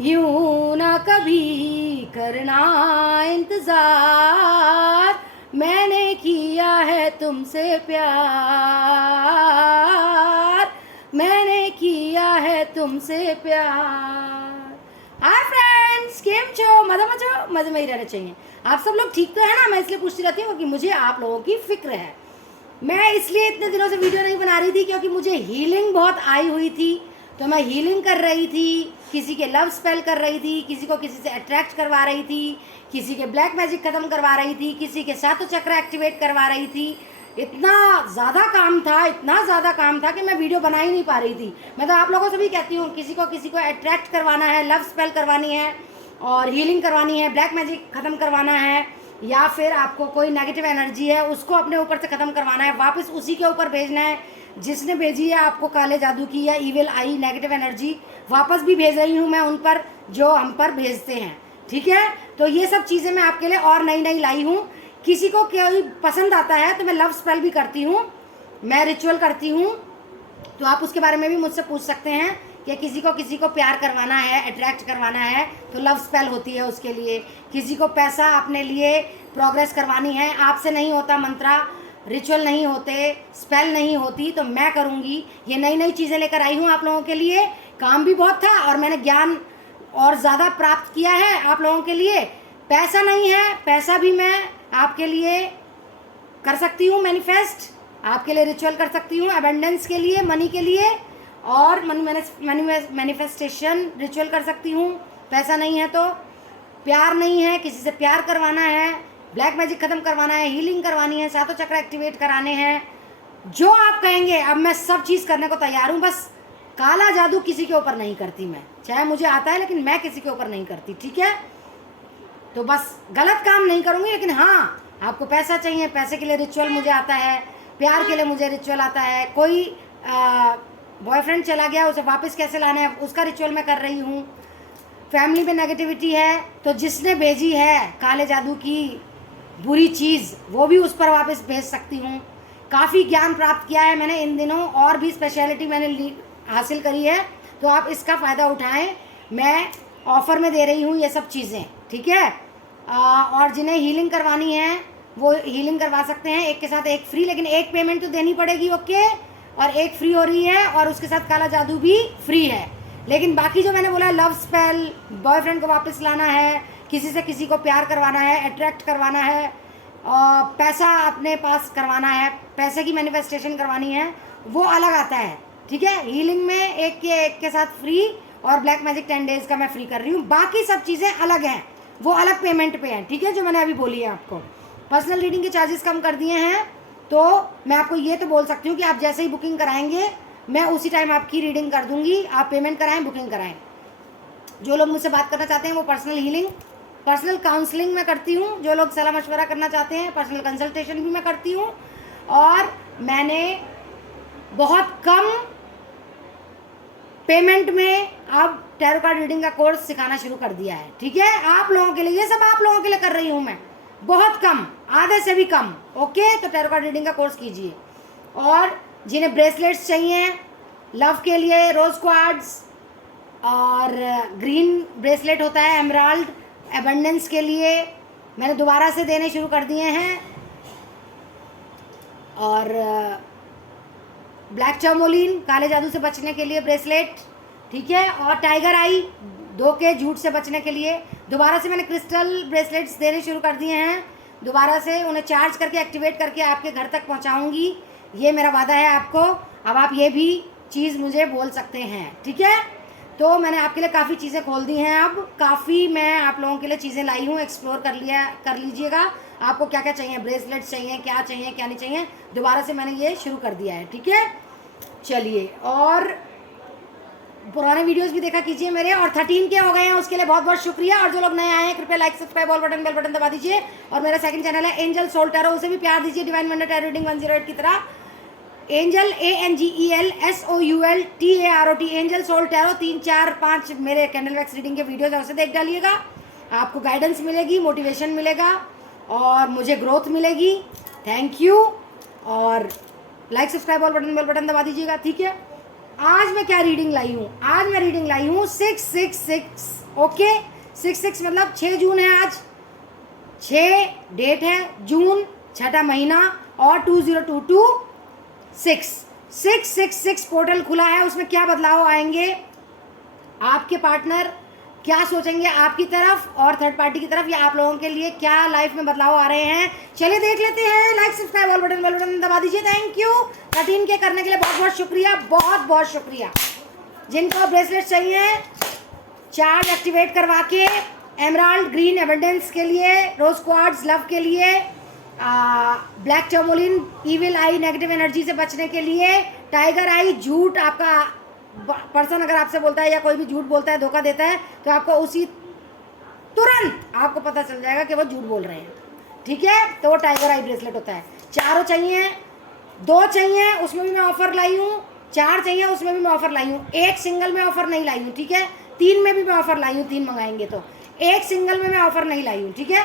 यूं ना कभी करना इंतजार, मैंने किया है तुमसे प्यार, मैंने किया है तुमसे प्यार। हाय फ्रेंड्स, केम छो? मजे में ही रहना चाहिए। आप सब लोग ठीक तो है ना? मैं इसलिए पूछती रहती हूँ क्योंकि मुझे आप लोगों की फिक्र है। मैं इसलिए इतने दिनों से वीडियो नहीं बना रही थी क्योंकि मुझे हीलिंग बहुत आई हुई थी, तो मैं हीलिंग कर रही थी, किसी के लव स्पेल कर रही थी, किसी को किसी से अट्रैक्ट करवा रही थी, किसी के ब्लैक मैजिक खत्म करवा रही थी, किसी के सातों चक्र एक्टिवेट करवा रही थी। इतना ज़्यादा काम था, इतना ज़्यादा काम था कि मैं वीडियो बना ही नहीं पा रही थी। मैं तो आप लोगों से भी कहती हूँ, किसी को अट्रैक्ट करवाना है, लव स्पेल करवानी है और हीलिंग करवानी है, ब्लैक मैजिक ख़त्म करवाना है, या फिर आपको कोई नेगेटिव एनर्जी है उसको अपने ऊपर से ख़त्म करवाना है, वापस उसी के ऊपर भेजना है जिसने भेजी है आपको काले जादू की या ईविल आई नेगेटिव एनर्जी। वापस भी भेज रही हूँ मैं उन पर जो हम पर भेजते हैं, ठीक है? तो ये सब चीज़ें मैं आपके लिए और नई नई लाई हूँ। किसी को कोई पसंद आता है तो मैं लव स्पेल भी करती हूँ, मैं रिचुअल करती हूँ, तो आप उसके बारे में भी मुझसे पूछ सकते हैं कि किसी को प्यार करवाना है, अट्रैक्ट करवाना है तो लव स्पेल होती है उसके लिए। किसी को पैसा अपने लिए प्रोग्रेस करवानी है, आपसे नहीं होता, मंत्रा रिचुअल नहीं होते, स्पेल नहीं होती, तो मैं करूँगी। ये नई नई चीज़ें लेकर आई हूँ आप लोगों के लिए। काम भी बहुत था और मैंने ज्ञान और ज़्यादा प्राप्त किया है आप लोगों के लिए। पैसा नहीं है, पैसा भी मैं आपके लिए कर सकती हूँ मैनिफेस्ट, आपके लिए रिचुअल कर सकती हूँ अबेंडेंस के लिए, मनी के लिए, और मनी मैनिफेस्टेशन रिचुअल कर सकती हूँ। पैसा नहीं है तो प्यार नहीं है, किसी से प्यार करवाना है, ब्लैक मैजिक ख़त्म करवाना है, हीलिंग करवानी है, सातों चक्र एक्टिवेट कराने हैं, जो आप कहेंगे अब मैं सब चीज़ करने को तैयार हूँ। बस काला जादू किसी के ऊपर नहीं करती मैं, चाहे मुझे आता है लेकिन मैं किसी के ऊपर नहीं करती, ठीक है? तो बस गलत काम नहीं करूँगी, लेकिन हाँ आपको पैसा चाहिए, पैसे के लिए रिचुअल मुझे आता है, प्यार के लिए मुझे रिचुअल आता है, कोई बॉयफ्रेंड चला गया उसे वापस कैसे लाना है उसका रिचुअल मैं कर रही हूँ। फैमिली में नेगेटिविटी है तो जिसने भेजी है काले जादू की बुरी चीज़ वो भी उस पर वापस भेज सकती हूँ। काफ़ी ज्ञान प्राप्त किया है मैंने इन दिनों, और भी स्पेशलिटी मैंने हासिल करी है, तो आप इसका फ़ायदा उठाएं। मैं ऑफ़र में दे रही हूँ ये सब चीज़ें, ठीक है? और जिन्हें हीलिंग करवानी है वो हीलिंग करवा सकते हैं, एक के साथ एक फ्री, लेकिन एक पेमेंट तो देनी पड़ेगी, ओके? और एक फ्री हो रही है और उसके साथ काला जादू भी फ्री है। लेकिन बाकी जो मैंने बोला, लव स्पेल, बॉयफ्रेंड को वापस लाना है, किसी से किसी को प्यार करवाना है, अट्रैक्ट करवाना है, और पैसा अपने पास करवाना है, पैसे की मैनिफेस्टेशन करवानी है, वो अलग आता है, ठीक है? हीलिंग में एक के साथ फ्री, और ब्लैक मैजिक 10 डेज़ का मैं फ्री कर रही हूँ। बाकी सब चीज़ें अलग हैं, वो अलग पेमेंट पे हैं, ठीक है? जो मैंने अभी बोली है आपको। पर्सनल रीडिंग के चार्जेस कम कर दिए हैं, तो मैं आपको ये तो बोल सकती हूँ कि आप जैसे ही बुकिंग कराएंगे मैं उसी टाइम आपकी रीडिंग कर दूंगी। आप पेमेंट कराएं, बुकिंग कराएं। जो लोग मुझसे बात करना चाहते हैं वो पर्सनल हीलिंग, पर्सनल काउंसलिंग मैं करती हूँ। जो लोग सलाह मशवरा करना चाहते हैं पर्सनल कंसल्टेशन भी मैं करती हूँ। और मैंने बहुत कम पेमेंट में अब टैरो कार्ड रीडिंग का कोर्स सिखाना शुरू कर दिया है, ठीक है? आप लोगों के लिए, ये सब आप लोगों के लिए कर रही हूँ मैं, बहुत कम, आधे से भी कम, ओके? तो टैरो कार्ड रीडिंग का कोर्स कीजिए। और जिन्हें ब्रेसलेट्स चाहिए लव के लिए, रोज क्वार्ट्ज और ग्रीन ब्रेसलेट होता है एमराल्ड, एबंडेंस के लिए मैंने दोबारा से देने शुरू कर दिए हैं। और ब्लैक चमोलिन, काले जादू से बचने के लिए ब्रेसलेट, ठीक है? और टाइगर आई, धोखे झूठ से बचने के लिए दोबारा से मैंने क्रिस्टल ब्रेसलेट्स देने शुरू कर दिए हैं। दोबारा से उन्हें चार्ज करके एक्टिवेट करके आपके घर तक पहुंचाऊंगी, ये मेरा वादा है आपको। अब आप ये भी चीज़ मुझे बोल सकते हैं, ठीक है? तो मैंने आपके लिए काफ़ी चीज़ें खोल दी हैं, अब काफ़ी मैं आप लोगों के लिए चीज़ें लाई हूँ, एक्सप्लोर कर लीजिएगा आपको क्या क्या चाहिए, ब्रेसलेट्स चाहिए, क्या चाहिए क्या नहीं चाहिए, दोबारा से मैंने ये शुरू कर दिया है, ठीक है? चलिए, और पुराने वीडियोस भी देखा कीजिए मेरे, और 13 के हो गए हैं उसके लिए बहुत बहुत शुक्रिया। और जो लोग नए आए हैं कृपया like, subscribe, all button, bell button दबा दीजिए। और मेरा सेकंड चैनल है एंजल सोल टैरो, उसे भी प्यार दीजिए, डिवाइन वंडर टैरो रीडिंग 108 की तरह। Angel ANGEL SOUL TAROT, Angel Soul Tarot. 3, 4, 5 मेरे कैंडल वैक्स रीडिंग के वीडियोज है, उसे देख डालिएगा, आपको गाइडेंस मिलेगी, मोटिवेशन मिलेगा और मुझे ग्रोथ मिलेगी। Thank you. और like, subscribe, all button, bell button दबा दीजिएगा, ठीक है? आज मैं क्या रीडिंग लाई हूँ? आज मैं रीडिंग लाई हूँ 666 ओके, 6/6 मतलब 6 जून है आज, 6 डेट है, जून 6ठा महीना, और 2022 6 पोर्टल खुला है। उसमें क्या बदलाव आएंगे, आपके पार्टनर क्या सोचेंगे आपकी तरफ और थर्ड पार्टी की तरफ, या आप लोगों के लिए क्या लाइफ में बदलाव आ रहे हैं, चलिए देख लेते हैं। Like subscribe all button bell button दबा दीजिए। थैंक यू 13 के करने के लिए बहुत बहुत शुक्रिया, बहुत बहुत शुक्रिया। जिनको ब्रेसलेट चाहिए चार्ज एक्टिवेट करवा के, एमराल्ड ग्रीन एबंडेंस के लिए, रोज क्वार्ट्ज लव के लिए, ब्लैक टर्मोलिन इविल आई नेगेटिव एनर्जी से बचने के लिए, टाइगर आई झूठ, आपका पर्सन अगर आपसे बोलता है या कोई भी झूठ बोलता है, धोखा देता है, तो आपको उसी तुरंत आपको पता चल जाएगा कि वो झूठ बोल रहे हैं, ठीक है। तो वो टाइगर आई ब्रेसलेट होता है। 4 चाहिए, 2 चाहिए, उसमें भी मैं ऑफर लाई हूँ, 4 चाहिए उसमें भी मैं ऑफर लाई हूँ, 1 सिंगल में ऑफर नहीं लाई हूँ, ठीक है। 3 में भी मैं ऑफर लाई हूँ, 3 मंगाएंगे तो 1 सिंगल में मैं ऑफर नहीं लाई हूँ, ठीक है।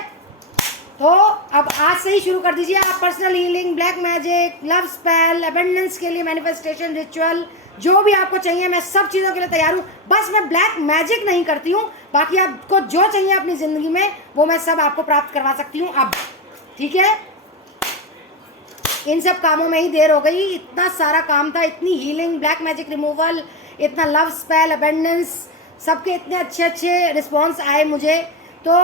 तो अब आज से ही शुरू कर दीजिए आप personal healing, black magic, love spell, abundance के लिए मैनिफेस्टेशन रिचुअल, जो भी आपको चाहिए मैं सब चीज़ों के लिए तैयार हूँ। बस मैं ब्लैक मैजिक नहीं करती हूँ, बाकी आपको जो चाहिए अपनी ज़िंदगी में वो मैं सब आपको प्राप्त करवा सकती हूँ अब, ठीक है। इन सब कामों में ही देर हो गई, इतना सारा काम था, इतनी हीलिंग, ब्लैक मैजिक रिमूवल, इतना लव स्पेल, अबंडेंस, सबके इतने अच्छे अच्छे रिस्पॉन्स आए मुझे, तो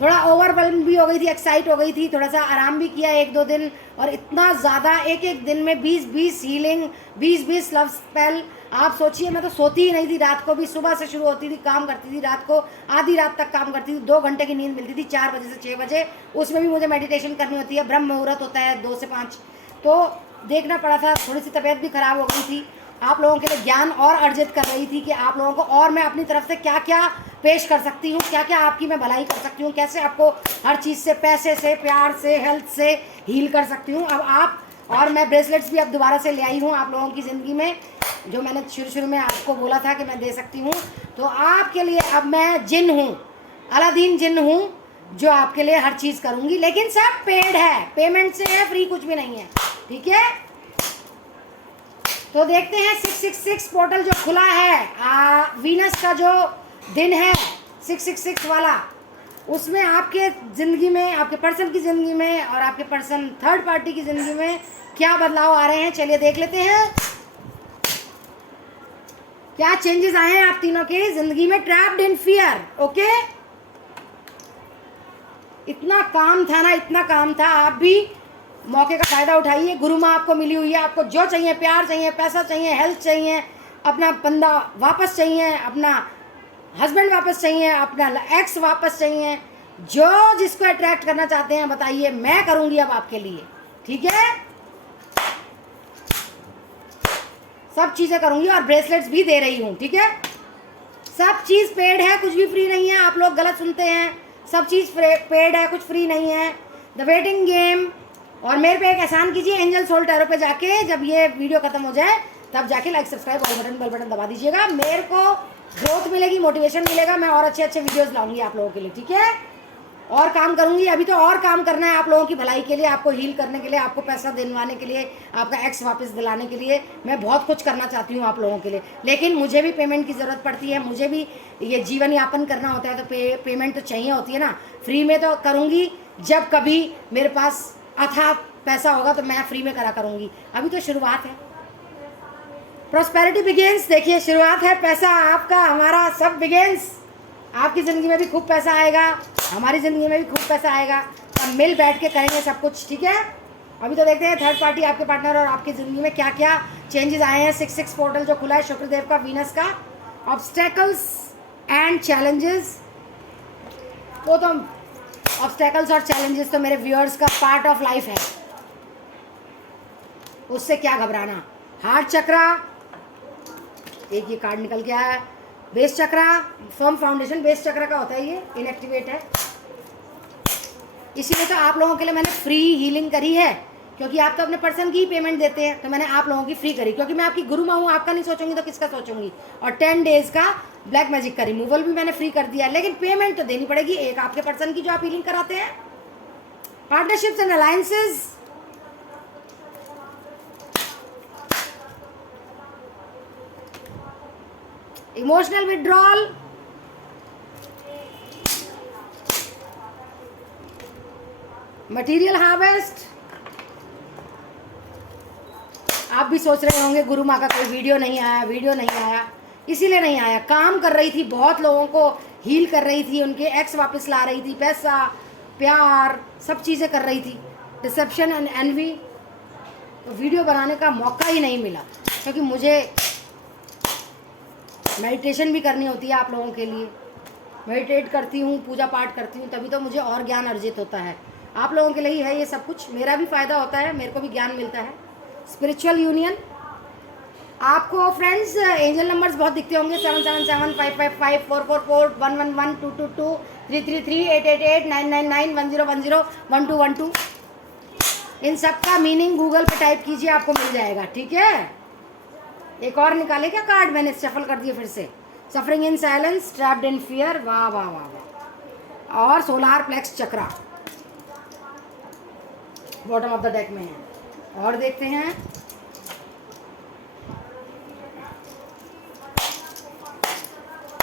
थोड़ा ओवरवेल्म भी हो गई थी, एक्साइट हो गई थी, थोड़ा सा आराम भी किया 1-2 दिन, और इतना ज़्यादा एक दिन में 20-20 हीलिंग, 20-20 लव स्पेल। आप सोचिए मैं तो सोती ही नहीं थी रात को भी, सुबह से शुरू होती थी, काम करती थी, रात को आधी रात तक काम करती थी, 2 घंटे की नींद मिलती थी 4 बजे से 6 बजे, उसमें भी मुझे मेडिटेशन करनी होती है, ब्रह्म मुहूर्त होता है 2 से 5, तो देखना पड़ा था। थोड़ी सी तबीयत भी ख़राब हो गई थी, आप लोगों के लिए ज्ञान और अर्जित कर रही थी कि आप लोगों को और मैं अपनी तरफ से क्या क्या पेश कर सकती हूँ, क्या क्या आपकी मैं भलाई कर सकती हूँ, कैसे आपको हर चीज़ से, पैसे से, प्यार से, हेल्थ से हील कर सकती हूँ। अब आप और मैं ब्रेसलेट्स भी अब दोबारा से ले आई हूँ आप लोगों की ज़िंदगी में, जो मैंने शुरू में आपको बोला था कि मैं दे सकती हूँ। तो आपके लिए अब मैं जिन हूँ, अलादीन जिन हूँ, जो आपके लिए हर चीज़ करूँगी, लेकिन सब पेड है, पेमेंट से है, फ्री कुछ भी नहीं है, ठीक है। तो देखते हैं 666 पोर्टल जो खुला है, वीनस का जो दिन है 666 वाला, उसमें आपके ज़िंदगी में, आपके पर्सन की ज़िंदगी में और आपके पर्सन थर्ड पार्टी की ज़िंदगी में क्या बदलाव आ रहे हैं, चलिए देख लेते हैं क्या चेंजेस आए हैं आप तीनों की ज़िंदगी में। ट्रैप्ड इन फियर, ओके, इतना काम था ना, इतना काम था, आप भी मौके का फ़ायदा उठाइए। गुरु माँ आपको मिली हुई है, आपको जो चाहिए, प्यार चाहिए, पैसा चाहिए, हेल्थ चाहिए, अपना बंदा वापस चाहिए, अपना हस्बैंड वापस चाहिए, अपना एक्स वापस चाहिए, जो जिसको अट्रैक्ट करना चाहते हैं बताइए, मैं करूँगी अब आपके लिए, ठीक है। सब चीज़ें करूँगी और ब्रेसलेट्स भी दे रही हूँ, ठीक है। सब चीज़ पेड है, कुछ भी फ्री नहीं है, आप लोग गलत सुनते हैं, सब चीज़ पेड है, कुछ फ्री नहीं है। द वेटिंग गेम, और मेरे पे एक एहसान कीजिए, एंजल सोल टैरो पे जाके जब ये वीडियो खत्म हो जाए तब जाके लाइक सब्सक्राइब और बेल बटन दबा दीजिएगा, मेरे को ग्रोथ मिलेगी, मोटिवेशन मिलेगा, मैं और अच्छे अच्छे वीडियोस लाऊंगी आप लोगों के लिए, ठीक है। और काम करूंगी, अभी तो और काम करना है आप लोगों की भलाई के लिए, आपको हील करने के लिए, आपको पैसा दिलवाने के लिए, आपका एक्स वापस दिलाने के लिए, मैं बहुत कुछ करना चाहती हूँ आप लोगों के लिए, लेकिन मुझे भी पेमेंट की ज़रूरत पड़ती है, मुझे भी ये जीवन यापन करना होता है, तो पेमेंट तो चाहिए होती है ना। फ्री में तो करूँगी जब कभी मेरे पास अथाह पैसा होगा तो मैं फ्री में करा करूँगी, अभी तो शुरुआत है। प्रॉस्पेरिटी बिगिंस, देखिए शुरुआत है, पैसा आपका हमारा सब बिगिंस, आपकी ज़िंदगी में भी खूब पैसा आएगा, हमारी ज़िंदगी में भी खूब पैसा आएगा, हम मिल बैठ के करेंगे सब कुछ, ठीक है। अभी तो देखते हैं थर्ड पार्टी, आपके पार्टनर और आपकी ज़िंदगी में क्या क्या चेंजेस आए हैं। 666 पोर्टल जो खुला है शुक्रदेव का, वीनस का, ऑब्स्टेकल्स एंड चैलेंजेस, वो तो ऑब्स्टेकल्स और चैलेंजेस तो मेरे व्यूअर्स का पार्ट ऑफ लाइफ है, उससे क्या घबराना। हार्ट चक्रा, एक ये कार्ड निकल के आया है, बेस चक्रा, फर्म फाउंडेशन बेस चक्रा का होता है, ये इनएक्टिवेट है, इसीलिए तो आप लोगों के लिए मैंने फ्री हीलिंग करी है, क्योंकि आप तो अपने पर्सन की ही पेमेंट देते हैं, तो मैंने आप लोगों की फ्री करी, क्योंकि मैं आपकी गुरु माँ हूँ, आपका नहीं सोचूंगी तो किसका सोचूंगी। और 10 डेज का ब्लैक मैजिक का रिमूवल भी मैंने फ्री कर दिया, लेकिन पेमेंट तो देनी पड़ेगी एक आपके पर्सन की जो आप हीलिंग कराते हैं। Partnerships and alliances, emotional withdrawal, material harvest. आप भी सोच रहे होंगे गुरु माँ का कोई वीडियो नहीं आया, इसीलिए नहीं आया। काम कर रही थी, बहुत लोगों को हील कर रही थी, उनके एक्स वापस ला रही थी, पैसा प्यार सब चीज़ें कर रही थी। डिसेप्शन एंड एनवी, तो वीडियो बनाने का मौका ही नहीं मिला, क्योंकि मुझे मेडिटेशन भी करनी होती है आप लोगों के लिए। मेडिटेट करती हूँ, पूजा पाठ करती हूँ, तभी तो मुझे और ज्ञान अर्जित होता है। आप लोगों के लिए ही है ये सब कुछ, मेरा भी फ़ायदा होता है, मेरे को भी ज्ञान मिलता है। Spiritual union. आपको फ्रेंड्स एंजल नंबर्स बहुत दिखते होंगे, 777 555 444 111 222 333 888 999 1010 1212। इन सब का मीनिंग गूगल पे टाइप कीजिए, आपको मिल जाएगा, ठीक है। एक और निकाले क्या कार्ड, मैंने शफल कर दिए फिर से। Suffering in silence, trapped in fear, वाह वाह वाह वाह। और solar plexus chakra bottom of the deck में है। और देखते हैं,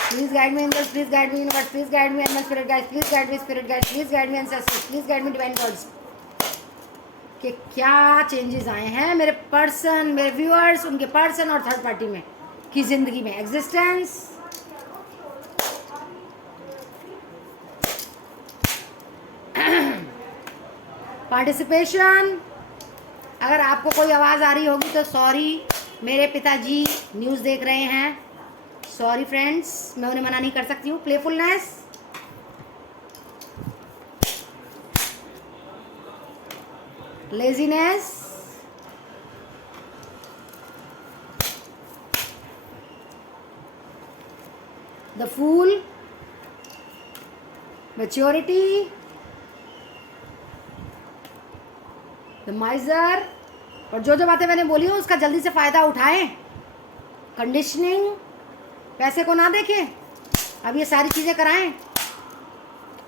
please guide me angels, please guide me universe, please guide me animal spirit guides, please guide me spirit guides, please guide me ancestors, please guide me divine gods, कि क्या changes आए हैं मेरे पर्सन, मेरे व्यूअर्स, उनके person और third party में की जिंदगी में। Existence, participation. अगर आपको कोई आवाज़ आ रही होगी तो सॉरी, मेरे पिताजी न्यूज़ देख रहे हैं, सॉरी फ्रेंड्स, मैं उन्हें मना नहीं कर सकती हूँ। Playfulness, laziness, the fool, maturity, the miser. और जो जो बातें मैंने बोली हो उसका जल्दी से फ़ायदा उठाएं। कंडीशनिंग, पैसे को ना देखें, अब ये सारी चीज़ें कराएं।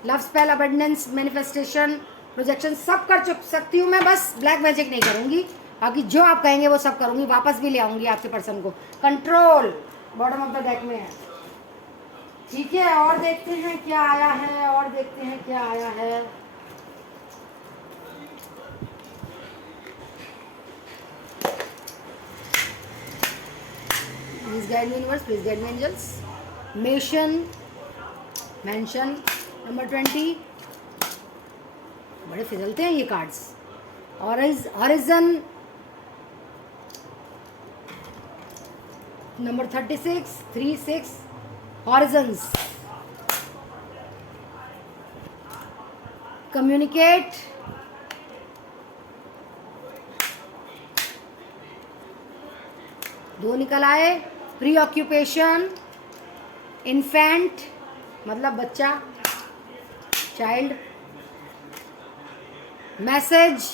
Love spell, abundance, manifestation, projection सब कर सकती हूँ मैं, बस ब्लैक मैजिक नहीं करूँगी। बाकी जो आप कहेंगे वो सब करूँगी, वापस भी ले आऊँगी आपके पर्सन को। Control bottom of the deck में है, ठीक है। और देखते हैं क्या आया है, और देखते हैं क्या आया है। Please guide me universe, please guide me angels. Mansion number 20, बड़े फिजलते हैं ये cards. Horizon number 36 horizons. Communicate, दो निकल आए। प्री ऑक्यूपेशन, इन्फेंट मतलब बच्चा, child. Message,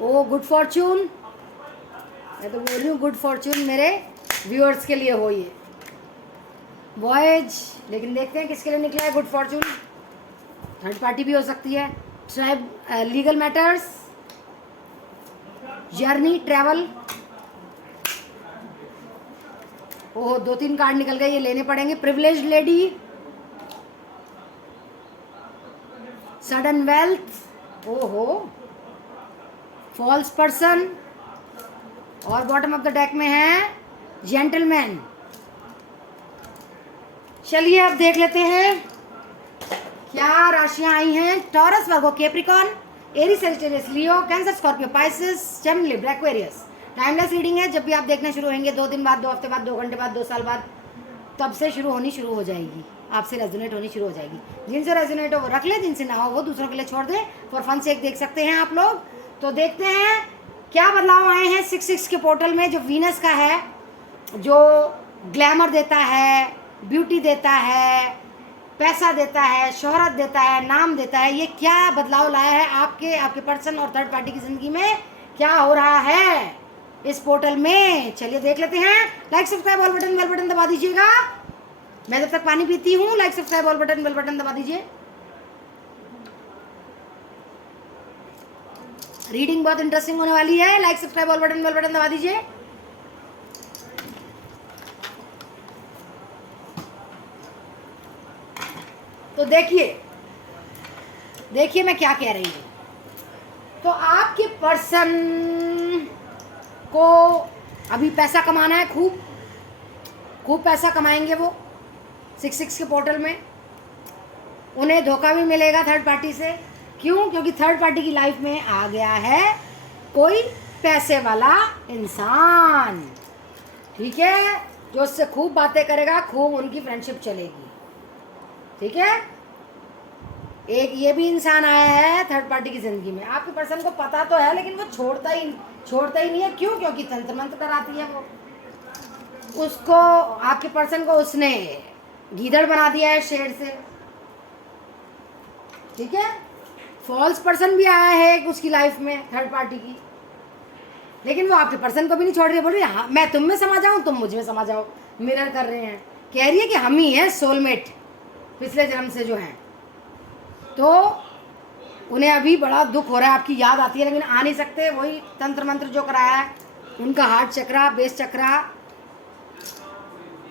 oh good fortune. मैं तो बोल रही हूँ गुड फॉर्च्यून मेरे व्यूअर्स के लिए हो ये। वॉयज, लेकिन देखते हैं किसके लिए निकला है गुड फॉर्च्यून। थर्ड पार्टी भी हो सकती है। Tribe, legal matters, journey, travel. Oh 2-3 card निकल गए, ये लेने पड़ेंगे। प्रिविलेज्ड लेडी, सडन वेल्थ, ओहो, फॉल्स पर्सन। और बॉटम ऑफ द डेक में है जेंटलमैन। चलिए अब देख लेते हैं क्या राशियां आई हैं। Taurus, Virgo, Capricorn, Aries, Sagittarius, Leo, Cancer, Scorpio, Pisces, Gemini, Libra, Aquarius. Timeless reading है, जब भी आप देखना शुरू होंगे 2 दिन बाद, 2 हफ्ते बाद, 2 घंटे बाद, 2 साल बाद, तब से शुरू हो जाएगी, आपसे रेजोनेट होनी शुरू हो जाएगी। जिनसे रेजोनेट हो वो रख ले, जिनसे ना हो वो दूसरों के लिए छोड़ दे। फॉर फन से एक देख सकते हैं आप लोग। तो देखते हैं क्या बदलाव आए हैं 6-6 के पोर्टल में। जो वीनस का है, जो ग्लैमर देता है, ब्यूटी देता है, पैसा देता है, शोहरत देता है, नाम देता है, ये क्या बदलाव लाया है आपके पर्सन और थर्ड पार्टी की ज़िंदगी में, क्या हो रहा है इस पोर्टल में। चलिए देख लेते हैं। लाइक, सब्सक्राइब, बेल बटन दबा दीजिएगा। मैं जब तक पानी पीती हूँ, लाइक, सब्सक्राइब, बेल बटन दबा दीजिए। रीडिंग बहुत इंटरेस्टिंग होने वाली है। लाइक, सब्सक्राइब, बेल बटन दबा दीजिए। तो देखिए मैं क्या कह रही हूँ। तो आपके पर्सन को अभी पैसा कमाना है, खूब पैसा कमाएंगे वो 6-6 के पोर्टल में। उन्हें धोखा भी मिलेगा थर्ड पार्टी से। क्यों? क्योंकि थर्ड पार्टी की लाइफ में आ गया है कोई पैसे वाला इंसान, ठीक है, जो उससे खूब बातें करेगा, खूब उनकी फ्रेंडशिप चलेगी, ठीक है। एक ये भी इंसान आया है थर्ड पार्टी की जिंदगी में। आपके पर्सन को पता तो है, लेकिन वो छोड़ता ही नहीं है। क्यों? क्योंकि तंत्र मंत्र कराती है वो उसको। आपके पर्सन को उसने गीदड़ बना दिया है शेर से, ठीक है। फॉल्स पर्सन भी आया है उसकी लाइफ में थर्ड पार्टी की, लेकिन वो आपके पर्सन को भी नहीं छोड़ रही है। बोल रही है हाँ मैं तुम में समा जाऊं, तुम मुझ में समा जाओ। मिरर कर रहे हैं, कह रही है कि हम ही हैं सोलमेट पिछले जन्म से जो हैं। तो उन्हें अभी बड़ा दुख हो रहा है, आपकी याद आती है, लेकिन आ नहीं सकते। वही तंत्र मंत्र जो कराया है, उनका हार्ट चक्रा, बेस चक्रा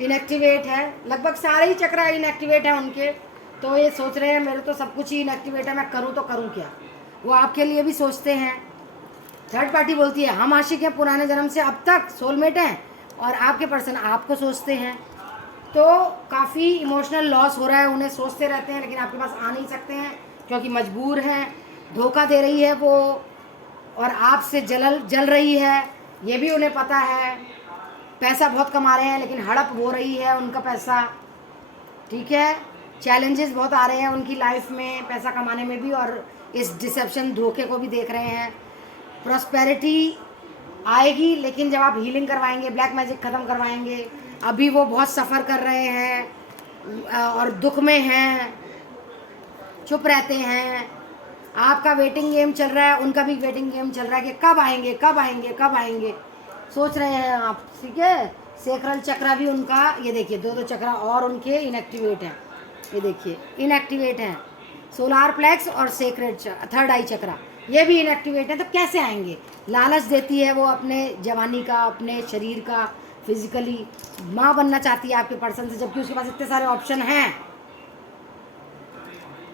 इनएक्टिवेट है। लगभग सारे ही चक्रा इनएक्टिवेट है उनके। तो ये सोच रहे हैं मेरे तो सब कुछ ही इनएक्टिवेट है, मैं करूँ तो करूँ क्या। वो आपके लिए भी सोचते हैं। थर्ड पार्टी बोलती है हम आशिक हैं पुराने जन्म से, अब तक सोलमेट हैं, और आपके पर्सन आपको सोचते हैं। तो काफ़ी इमोशनल लॉस हो रहा है, उन्हें सोचते रहते हैं, लेकिन आपके पास आ नहीं सकते हैं क्योंकि मजबूर हैं। धोखा दे रही है वो, और आपसे जल रही है, ये भी उन्हें पता है। पैसा बहुत कमा रहे हैं, लेकिन हड़प हो रही है उनका पैसा, ठीक है। चैलेंजेस बहुत आ रहे हैं उनकी लाइफ में पैसा कमाने में भी, और इस डिसेप्शन धोखे को भी देख रहे हैं। प्रॉस्पेरिटी आएगी, लेकिन जब आप हीलिंग करवाएंगे, ब्लैक मैजिक ख़त्म करवाएंगे। अभी वो बहुत सफ़र कर रहे हैं और दुख में हैं, चुप रहते हैं। आपका वेटिंग गेम चल रहा है, उनका भी वेटिंग गेम चल रहा है कि कब आएंगे कब आएंगे कब आएंगे, सोच रहे हैं आप, ठीक है। सेक्रल चक्रा भी उनका, ये देखिए दो चक्रा और उनके इनएक्टिवेट हैं, ये देखिए इनएक्टिवेट हैं। सोलार प्लेक्स और सेक्रेट थर्ड आई चक्रा ये भी इनएक्टिवेट है। तो कैसे आएंगे? लालच देती है वो अपने जवानी का, अपने शरीर का, फिजिकली। माँ बनना चाहती है आपके पर्सन से, जबकि उसके पास इतने सारे ऑप्शन हैं।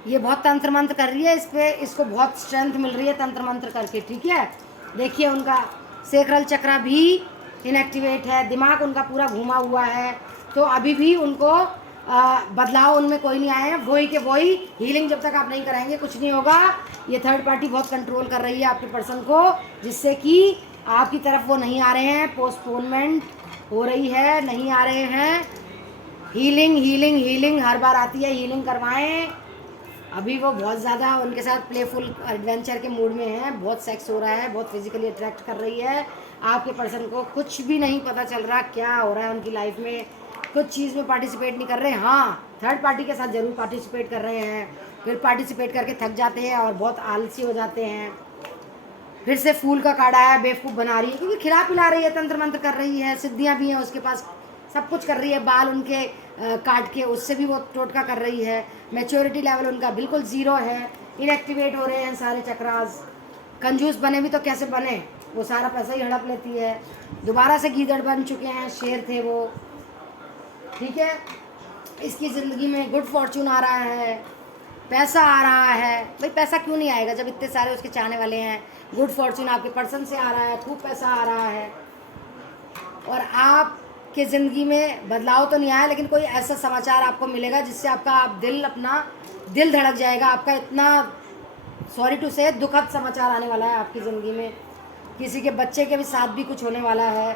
ये बहुत तंत्र मंत्र कर रही है इस पे, इसको बहुत स्ट्रेंथ मिल रही है तंत्र मंत्र करके, ठीक है। देखिए उनका सेक्रल चक्रा भी इनएक्टिवेट है, दिमाग उनका पूरा घुमा हुआ है। तो अभी भी उनको बदलाव उनमें कोई नहीं आया है, वही के वही। हीलिंग जब तक आप नहीं कराएंगे कुछ नहीं होगा। ये थर्ड पार्टी बहुत कंट्रोल कर रही है आपके पर्सन को, जिससे कि आपकी तरफ वो नहीं आ रहे हैं। पोस्टपोनमेंट हो रही है, नहीं आ रहे हैं। हीलिंग हीलिंग हीलिंग हर बार आती है, हीलिंग करवाएं। अभी वो बहुत ज़्यादा उनके साथ प्लेफुल एडवेंचर के मूड में है, बहुत सेक्स हो रहा है, बहुत फिजिकली अट्रैक्ट कर रही है। आपके पर्सन को कुछ भी नहीं पता चल रहा क्या हो रहा है उनकी लाइफ में, कुछ चीज़ में पार्टिसिपेट नहीं कर रहे। हाँ, थर्ड पार्टी के साथ ज़रूर पार्टिसिपेट कर रहे हैं, फिर पार्टिसिपेट करके थक जाते हैं और बहुत आलसी हो जाते हैं। फिर से फूल का काढ़ा है, बेवकूफ़ बना रही है, क्योंकि खिला पिला रही है, तंत्र मंत्र कर रही है, सिद्धियाँ भी हैं उसके पास, सब कुछ कर रही है। बाल उनके काट के उससे भी वो टोटका कर रही है। मैच्योरिटी लेवल उनका बिल्कुल ज़ीरो है, इनएक्टिवेट हो रहे हैं सारे चक्रास। कंजूस बने भी तो कैसे बने, वो सारा पैसा ही हड़प लेती है। दोबारा से गीदड़ बन चुके हैं, शेर थे वो, ठीक है। इसकी ज़िंदगी में गुड फॉर्चून आ रहा है, पैसा आ रहा है। भाई पैसा क्यों नहीं आएगा जब इतने सारे उसके चाहने वाले हैं। गुड फॉर्चून आपके पर्सन से आ रहा है, खूब पैसा आ रहा है। और आपके ज़िंदगी में बदलाव तो नहीं आया, लेकिन कोई ऐसा समाचार आपको मिलेगा जिससे आपका अपना दिल धड़क जाएगा। आपका इतना सॉरी टू से दुखद समाचार आने वाला है आपकी ज़िंदगी में। किसी के बच्चे के भी साथ भी कुछ होने वाला है,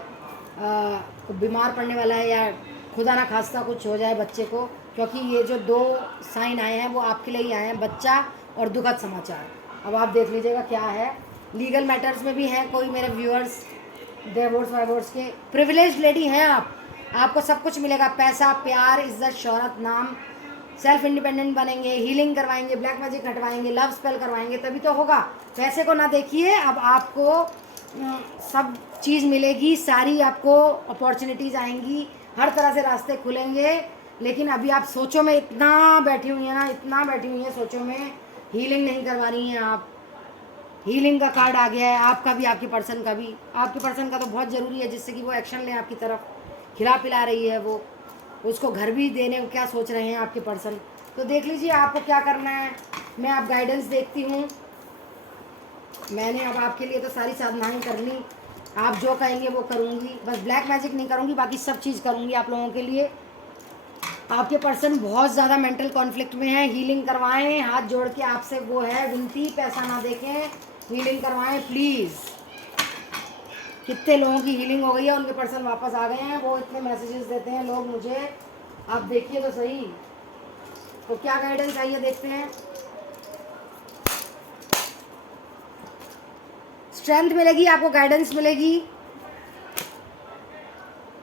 बीमार पड़ने वाला है, या खुदा ना खास्ता कुछ हो जाए बच्चे को, क्योंकि ये जो दो साइन आए हैं वो आपके लिए ही आए हैं, बच्चा और दुखद समाचार। अब आप देख लीजिएगा क्या है। लीगल मैटर्स में भी हैं कोई मेरे व्यूअर्स, डिवोर्स वाइवोर्स के। प्रिविलेज लेडी हैं आप, आपको सब कुछ मिलेगा, पैसा, प्यार, इज्जत, शोहरत, नाम। सेल्फ इंडिपेंडेंट बनेंगे, हीलिंग करवाएंगे, ब्लैक मैजिक हटवाएंगे, लव स्पेल करवाएंगे, तभी तो होगा। पैसे को ना देखिए, अब आपको सब चीज़ मिलेगी, सारी आपको अपॉर्चुनिटीज़ आएंगी, हर तरह से रास्ते खुलेंगे। लेकिन अभी आप सोचों में इतना बैठी हुई हैं ना, इतना बैठी हुई हैं सोचों में, हीलिंग नहीं करवा रही हैं आप। हीलिंग का कार्ड आ गया है आपका भी, आपके पर्सन का भी। आपके पर्सन का तो बहुत ज़रूरी है, जिससे कि वो एक्शन लें आपकी तरफ। खिला पिला रही है वो, उसको घर भी देने को क्या सोच रहे हैं आपके पर्सन। तो देख लीजिए आपको क्या करना है। मैं आप गाइडेंस देखती हूँ। मैंने अब आपके लिए तो सारी साधनाएं कर ली, आप जो कहेंगे वो करूँगी। बस ब्लैक मैजिक नहीं करूँगी, बाकी सब चीज़ करूँगी आप लोगों के लिए। आपके पर्सन बहुत ज़्यादा मेंटल कॉन्फ्लिक्ट में है, हीलिंग करवाएं। हाथ जोड़ के आपसे वो है विनती, पैसा ना देखें, हीलिंग करवाएं प्लीज़। कितने लोगों की हीलिंग हो गई है, उनके पर्सन वापस आ गए हैं। वो इतने मैसेजेस देते हैं लोग मुझे, आप देखिए तो सही। तो क्या गाइडेंस आइए देखते हैं। स्ट्रेंथ मिलेगी आपको, गाइडेंस मिलेगी।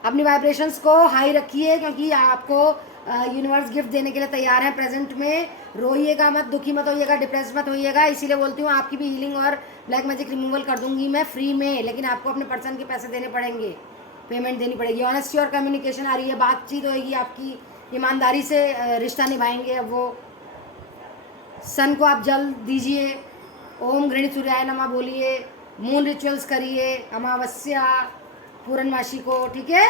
अपनी वाइब्रेशंस को हाई रखिए, क्योंकि आपको यूनिवर्स गिफ्ट देने के लिए तैयार है। प्रेजेंट में रोइएगा मत, दुखी मत होइएगा, डिप्रेस मत होइएगा। इसीलिए बोलती हूँ आपकी भी हीलिंग और ब्लैक मैजिक रिमूवल कर दूंगी मैं फ्री में, लेकिन आपको अपने पर्सन के पैसे देने पड़ेंगे, पेमेंट देनी पड़ेगी। ऑनेस्टी और कम्युनिकेशन आ रही है, बातचीत होएगी आपकी, ईमानदारी से रिश्ता निभाएंगे। अब वो सन को आप जल दीजिए, ओम गृहिणी सूर्याय नमः बोलिए, मून रिचुअल्स करिए अमावस्या पूर्णमासी को, ठीक है।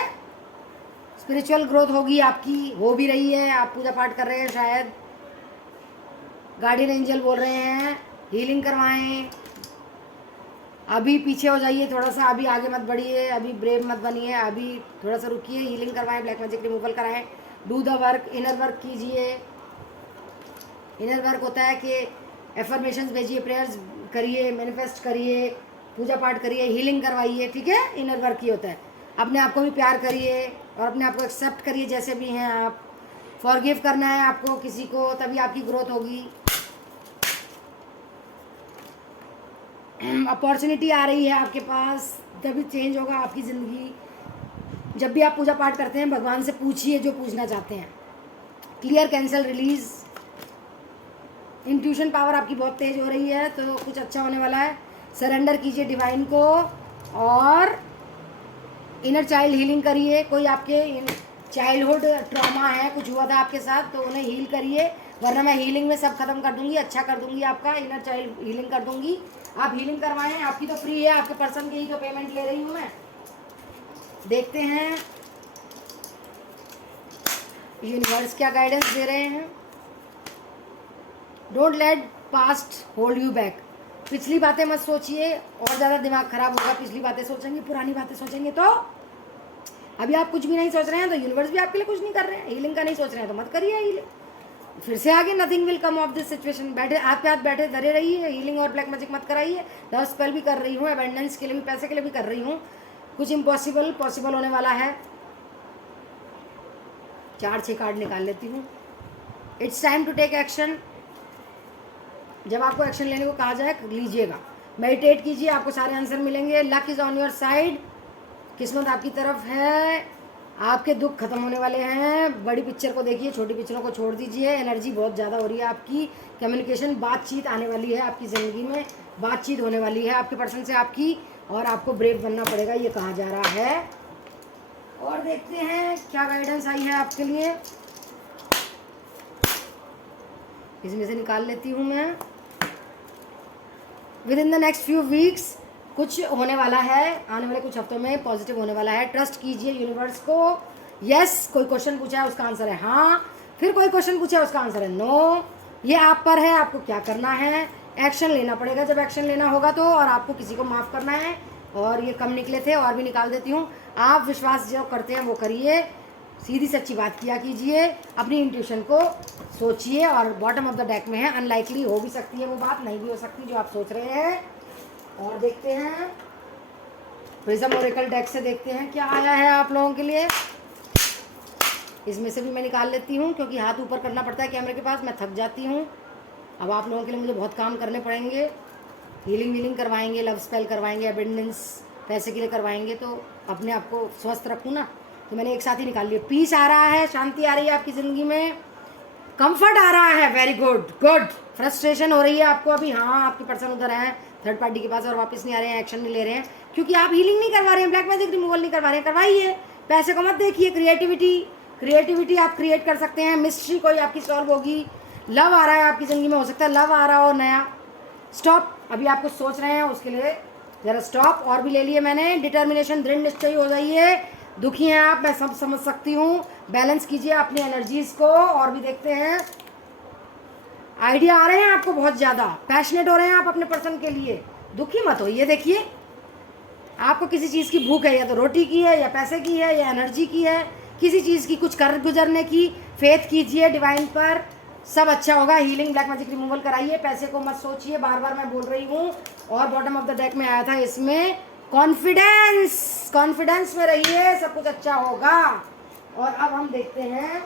स्पिरिचुअल ग्रोथ होगी आपकी, हो भी रही है। आप पूजा पाठ कर रहे हैं शायद, गार्डियन एंजल बोल रहे हैं हीलिंग करवाएं। अभी पीछे हो जाइए थोड़ा सा, अभी आगे मत बढ़िए, अभी ब्रेव मत बनिए, अभी थोड़ा सा रुकिए। हीलिंग करवाएं, ब्लैक मैजिक रिमूवल कराएं, do the work, inner work कीजिए। इनर वर्क होता है कि एफर्मेशंस भेजिए, प्रेयर्स करिए, मैनिफेस्ट करिए, पूजा पाठ करिए, हीलिंग करवाइए, ठीक है। इनर वर्क ही होता है। अपने आप को भी प्यार करिए और अपने आप को एक्सेप्ट करिए जैसे भी हैं आप। फॉरगिव करना है आपको किसी को, तभी आपकी ग्रोथ होगी। अपॉर्चुनिटी आ रही है आपके पास, तभी चेंज होगा आपकी ज़िंदगी। जब भी आप पूजा पाठ करते हैं भगवान से पूछिए जो पूछना चाहते हैं। Clear, cancel, release. Intuition power आपकी बहुत तेज हो रही है, तो कुछ अच्छा होने वाला है। सरेंडर कीजिए डिवाइन को और इनर चाइल्ड हीलिंग करिए। कोई आपके चाइल्डहुड ट्रॉमा है, कुछ हुआ था आपके साथ, तो उन्हें हील करिए, वरना मैं हीलिंग में सब खत्म कर दूंगी, अच्छा कर दूंगी आपका। इनर चाइल्ड हीलिंग कर दूंगी, आप हीलिंग करवाएं। आपकी तो फ्री है, आपके पर्सन की ही तो पेमेंट ले रही हूँ मैं। देखते हैं यूनिवर्स क्या गाइडेंस दे रहे हैं। Don't let past hold you back. पिछली बातें मत सोचिए, और ज़्यादा दिमाग खराब होगा। पिछली बातें सोचेंगे, पुरानी बातें सोचेंगे तो अभी आप कुछ भी नहीं सोच रहे हैं, तो यूनिवर्स भी आपके लिए कुछ नहीं कर रहे हैं। हीलिंग का नहीं सोच रहे हैं तो मत करिए हीलिंग। फिर से आगे nothing will come of this situation. बैठे हाथ पे हाथ बैठे धरे रहिए, हीलिंग और ब्लैक मैजिक मत कराइए। लव स्पेल भी कर रही हूँ, अबेंडेंस के लिए भी, पैसे के लिए भी कर रही हूँ। कुछ इम्पॉसिबल पॉसिबल होने वाला है। 4-6 कार्ड निकाल लेती हूँ। It's time to take action. जब आपको एक्शन लेने को कहा जाए लीजिएगा। मेडिटेट कीजिए, आपको सारे आंसर मिलेंगे। Luck is on your side, किस्मत आपकी तरफ है। आपके दुख खत्म होने वाले हैं। बड़ी पिक्चर को देखिए, छोटी पिक्चरों को छोड़ दीजिए। एनर्जी बहुत ज़्यादा हो रही है आपकी। कम्युनिकेशन, बातचीत आने वाली है आपकी ज़िंदगी में, बातचीत होने वाली है आपके पर्सन से आपकी, और आपको ब्रेव बनना पड़ेगा, ये कहा जा रहा है। और देखते हैं क्या गाइडेंस आई है आपके लिए। इसमें से निकाल लेती हूँ मैं। With in the next few weeks कुछ होने वाला है, आने वाले कुछ हफ्तों में पॉजिटिव होने वाला है। ट्रस्ट कीजिए यूनिवर्स को। यस, कोई क्वेश्चन पूछा है उसका आंसर है हाँ, फिर कोई क्वेश्चन पूछा है उसका आंसर है नो। ये आप पर है, आपको क्या करना है। एक्शन लेना पड़ेगा जब एक्शन लेना होगा तो, और आपको किसी को माफ़ करना है। और ये कम निकले थे, और भी निकाल देती हूँ। आप विश्वास जो करते हैं वो करिए, सीधी सच्ची बात किया कीजिए, अपनी इंट्यूशन को सोचिए। और बॉटम ऑफ द डेक में है, अनलाइकली हो भी सकती है वो बात, नहीं भी हो सकती जो आप सोच रहे हैं। और देखते हैं प्रिज्म ओरेकल डेक से, देखते हैं क्या आया है आप लोगों के लिए। इसमें से भी मैं निकाल लेती हूँ, क्योंकि हाथ ऊपर करना पड़ता है कैमरे के पास, मैं थक जाती हूँ। अब आप लोगों के लिए मुझे बहुत काम करने पड़ेंगे। हीलिंग वीलिंग करवाएंगे, लव स्पेल करवाएंगे, अबेंडेंस पैसे के लिए करवाएंगे, तो अपने आप को स्वस्थ रखूँ ना। तो मैंने एक साथ ही निकाल लिया। पीस आ रहा है, शांति आ रही है आपकी ज़िंदगी में, कंफर्ट आ रहा है। Very good good. फ्रस्ट्रेशन हो रही है आपको अभी, हाँ आपके पर्सन उधर हैं थर्ड पार्टी के पास और वापस नहीं आ रहे हैं, एक्शन नहीं ले रहे हैं, क्योंकि आप हीलिंग नहीं करवा रहे हैं, ब्लैक मैजिक रिमूवल नहीं करवा रहे हैं। करवाइए, पैसे को मत देखिए। क्रिएटिविटी आप क्रिएट कर सकते हैं। मिस्ट्री कोई आपकी सॉल्व होगी। लव आ रहा है आपकी ज़िंदगी में, हो सकता है लव आ रहा हो नया। स्टॉप, अभी आप कुछ सोच रहे हैं उसके लिए ज़रा स्टॉप। और भी ले लिए मैंने। डिटर्मिनेशन, दृढ़ निश्चय हो जाइए। दुखी हैं आप, मैं सब समझ सकती हूँ। बैलेंस कीजिए अपनी एनर्जीज़ को। और भी देखते हैं आइडिया आ रहे हैं आपको बहुत ज़्यादा, पैशनेट हो रहे हैं आप अपने पर्सन के लिए, दुखी मत हो। ये देखिए, आपको किसी चीज़ की भूख है, या तो रोटी की है, या पैसे की है, या एनर्जी की है, किसी चीज़ की कुछ कर गुजरने की। फेथ कीजिए डिवाइन पर, सब अच्छा होगा। हीलिंग ब्लैक मैजिक रिमूवल कराइए, पैसे को मत सोचिए, बार बार मैं बोल रही हूँ। और बॉटम ऑफ द डेक में आया था इसमें कॉन्फिडेंस, कॉन्फिडेंस में रहिए, सब कुछ अच्छा होगा। और अब हम देखते हैं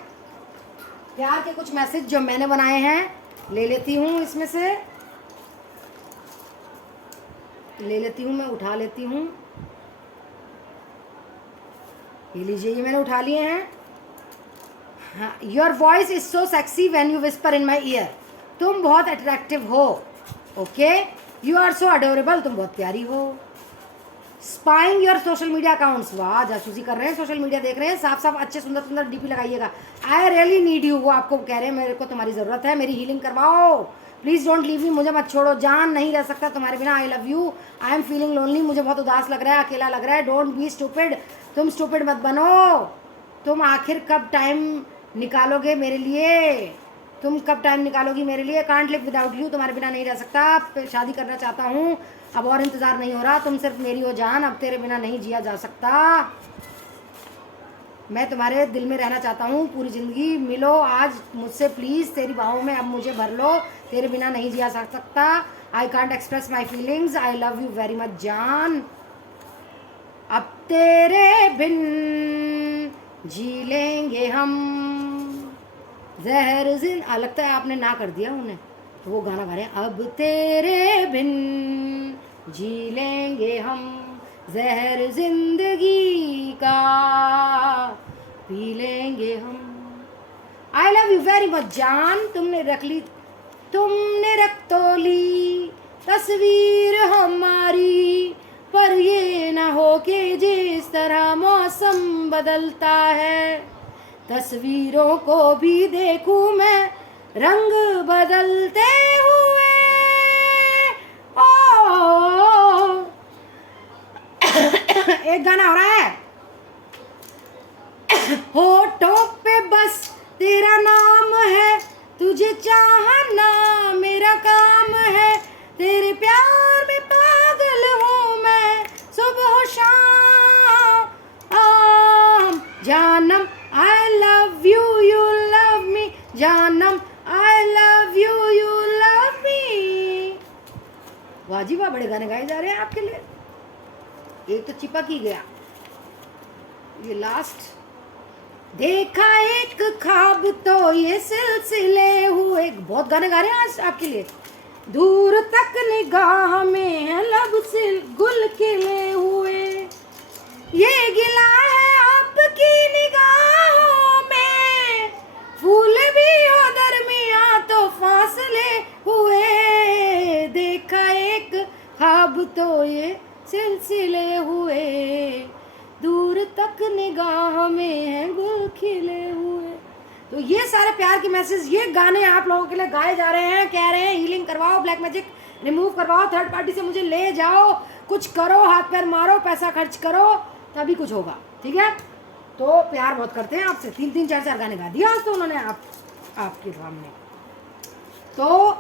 प्यार के कुछ मैसेज जो मैंने बनाए हैं, ले लेती हूँ इसमें से, ले लेती हूँ, मैं उठा लेती हूँ। ये लीजिए, ये मैंने उठा लिए हैं। हाँ, your voice is so sexy when you whisper in my ear. तुम बहुत अट्रैक्टिव हो। Okay, you are so adorable, तुम बहुत प्यारी हो। Spying your social media accounts, वाह, जासूसी कर रहे हैं, सोशल मीडिया देख रहे हैं, साफ साफ अच्छे सुंदर सुंदर डीपी लगाइएगा। आई रियली नीड यू, वो आपको कह रहे हैं मेरे को तुम्हारी ज़रूरत है, मेरी हीलिंग करवाओ, प्लीज़ डोंट लीव मी, मुझे मत छोड़ो, जान नहीं रह सकता तुम्हारे बिना, आई love you, I am feeling lonely, मुझे बहुत उदास लग रहा है, अकेला लग रहा है, डोंट बी स्टूपिड, तुम स्टूपिड मत बनो, तुम आखिर कब टाइम निकालोगे मेरे लिए, तुम कब टाइम निकालोगी मेरे लिए, कांट लिव विदाउट यू, तुम्हारे बिना नहीं रह सकता, शादी करना चाहता हूँ, अब और इंतज़ार नहीं हो रहा, तुम सिर्फ मेरी हो जान, अब तेरे बिना नहीं जिया जा सकता, मैं तुम्हारे दिल में रहना चाहता हूँ पूरी ज़िंदगी, मिलो आज मुझसे प्लीज़, तेरी बाहों में अब मुझे भर लो, तेरे बिना नहीं जिया जा सकता, I can't express my feelings, I love you very much जान, अब तेरे बिन जी लेंगे हम, जहर लगता है आपने ना कर दिया उन्हें, तो वो गाना गा रहे हैं, अब तेरे बिन जी लेंगे हम, जहर जिंदगी का पी लेंगे हम, आई लव यू वेरी मच जान, तुमने रख तो ली तस्वीर हमारी, पर ये ना हो कि जिस तरह मौसम बदलता है, तस्वीरों को भी देखूं मैं रंग बदलते हुए, ओ एक गाना हो रहा है, होठों पे बस तेरा नाम है, तुझे चाहना मेरा काम है, तेरे प्यार में पागल हूँ मैं, सुबह शाम जानम, I love you, you love me, जानम, I love you, you love me. वाह जी वाह, बड़े गाने गाए जा रहे हैं आपके लिए। एक तो चिपक ही गया, ये लास्ट। देखा एक ख्वाब तो ये सिलसिले हुए, बहुत गाने गा रहे हैं आज आपके लिए। दूर तक निगाह में है लब से गुल खिले हुए, ये गिला है आपकी निगाहों में, फूल भी हो दरमिया तो फासले हुए, देखा एक ख्वाब तो ये सिलसिले हुए, दूर तक निगाह में है गुल खिले हुए। तो ये सारे प्यार के मैसेज, ये गाने आप लोगों के लिए गाए जा रहे हैं, कह रहे हैं हीलिंग करवाओ, ब्लैक मैजिक रिमूव करवाओ, थर्ड पार्टी से मुझे ले जाओ, कुछ करो, हाथ पैर मारो, पैसा खर्च करो, तभी कुछ होगा, ठीक है। तो प्यार बहुत करते हैं आपसे, 3-3 4-4 गाने गा दिया आज तो उन्होंने आपके सामने। तो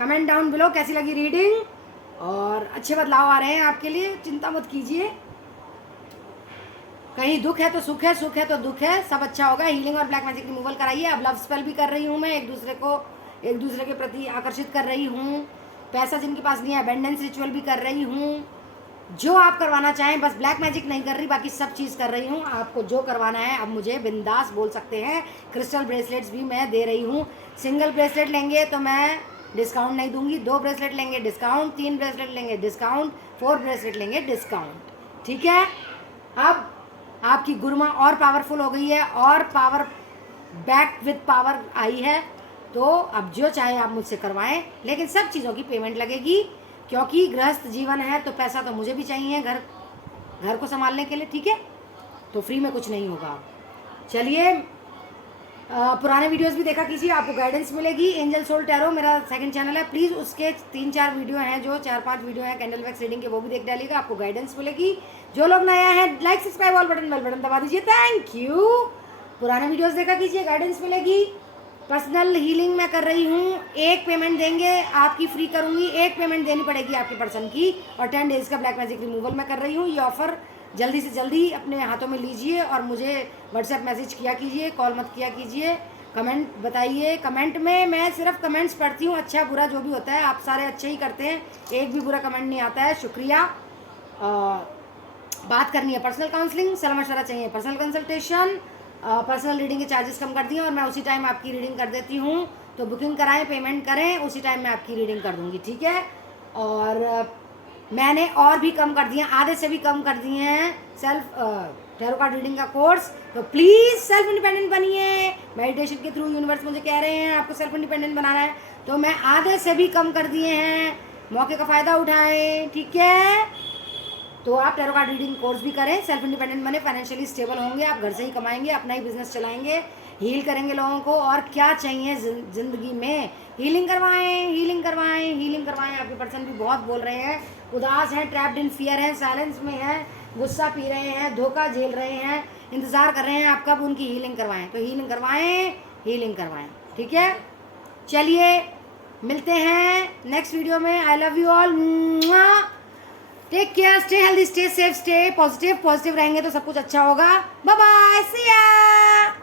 कमेंट डाउन बिलो कैसी लगी रीडिंग, और अच्छे बदलाव आ रहे हैं आपके लिए, चिंता मत कीजिए, कहीं दुख है तो सुख है, सुख है तो दुख है, सब अच्छा होगा। हीलिंग और ब्लैक मैजिक रिमूवल कराइए। अब लव स्पेल भी कर रही हूँ मैं, एक दूसरे के प्रति आकर्षित कर रही हूँ, पैसा जिनके पास नहीं है अबेंडेंस रिचुअल भी कर रही हूँ, जो आप करवाना चाहें, बस ब्लैक मैजिक नहीं कर रही, बाकी सब चीज़ कर रही हूँ। आपको जो करवाना है अब मुझे बिंदास बोल सकते हैं। क्रिस्टल ब्रेसलेट्स भी मैं दे रही हूँ, सिंगल ब्रेसलेट लेंगे तो मैं डिस्काउंट नहीं दूंगी, 2 ब्रेसलेट लेंगे डिस्काउंट, 3 ब्रेसलेट लेंगे डिस्काउंट, 4 ब्रेसलेट लेंगे डिस्काउंट, ठीक है। अब आपकी गुरमा और पावरफुल हो गई है, और पावर बैक विद पावर आई है, तो अब जो चाहे आप मुझसे करवाएं, लेकिन सब चीज़ों की पेमेंट लगेगी, क्योंकि गृहस्थ जीवन है तो पैसा तो मुझे भी चाहिए घर को संभालने के लिए, ठीक है। तो फ्री में कुछ नहीं होगा। चलिए, पुराने वीडियोस भी देखा कीजिए, आपको गाइडेंस मिलेगी। एंजल सोल टैरो मेरा सेकंड चैनल है, प्लीज़ उसके 3-4 वीडियो हैं, जो 4-5 वीडियो हैं कैंडल वैक्स रीडिंग के, वो भी देख डालिएगा, आपको गाइडेंस मिलेगी। जो लोग नया है, like subscribe all button bell button दबा दीजिए, थैंक यू। पुराने वीडियोस देखा कीजिए, गाइडेंस मिलेगी। पर्सनल हीलिंग मैं कर रही हूँ, एक पेमेंट देंगे आपकी फ्री करूँगी, एक पेमेंट देनी पड़ेगी आपके पर्सन की, और 10 डेज का ब्लैक मैजिक रिमूवल मैं कर रही हूँ। ये ऑफ़र जल्दी से जल्दी अपने हाथों में लीजिए और मुझे व्हाट्सएप मैसेज किया कीजिए, कॉल मत किया कीजिए, कमेंट बताइए। कमेंट में मैं सिर्फ कमेंट्स पढ़ती हूँ, अच्छा बुरा जो भी होता है आप सारे अच्छे ही करते हैं, एक भी बुरा कमेंट नहीं आता है, शुक्रिया। बात करनी है पर्सनल काउंसलिंग, सलाह मशवरा चाहिए, पर्सनल कंसल्टेशन, पर्सनल रीडिंग के चार्जेस कम कर दिए और मैं उसी टाइम आपकी रीडिंग कर देती हूँ। तो बुकिंग कराएं, पेमेंट करें, उसी टाइम मैं आपकी रीडिंग कर दूँगी, ठीक है। और मैंने और भी कम कर दिए, आधे से भी कम कर दिए हैं सेल्फ टैरो कार्ड रीडिंग का कोर्स। तो प्लीज़ सेल्फ इंडिपेंडेंट बनिए। मेडिटेशन के थ्रू यूनिवर्स मुझे कह रहे हैं आपको सेल्फ इंडिपेंडेंट बनाना है, तो मैं आधे से भी कम कर दिए हैं, मौके का फ़ायदा उठाएं, ठीक है। तो आप टैरो कार्ड रीडिंग कोर्स भी करें, सेल्फ इंडिपेंडेंट बने, फाइनेंशियली स्टेबल होंगे, आप घर से ही कमाएंगे, अपना ही बिजनेस चलाएंगे, हील करेंगे लोगों को। और क्या चाहिए ज़िंदगी में, हीलिंग करवाएं, हीलिंग करवाएं, हीलिंग करवाएं। आपके पर्सन भी बहुत बोल रहे हैं, उदास हैं, ट्रैप्ड इन फियर हैं, साइलेंस में हैं, गुस्सा पी रहे हैं, धोखा झेल रहे हैं, इंतज़ार कर रहे हैं आप कब उनकी हीलिंग करवाएं। तो हीलिंग करवाएं, हीलिंग करवाएं, ठीक है। चलिए मिलते हैं नेक्स्ट वीडियो में। I love you all, take care, stay healthy, stay सेफ, स्टे पॉजिटिव। पॉजिटिव रहेंगे तो सब कुछ अच्छा होगा। बाय बाय, सी या।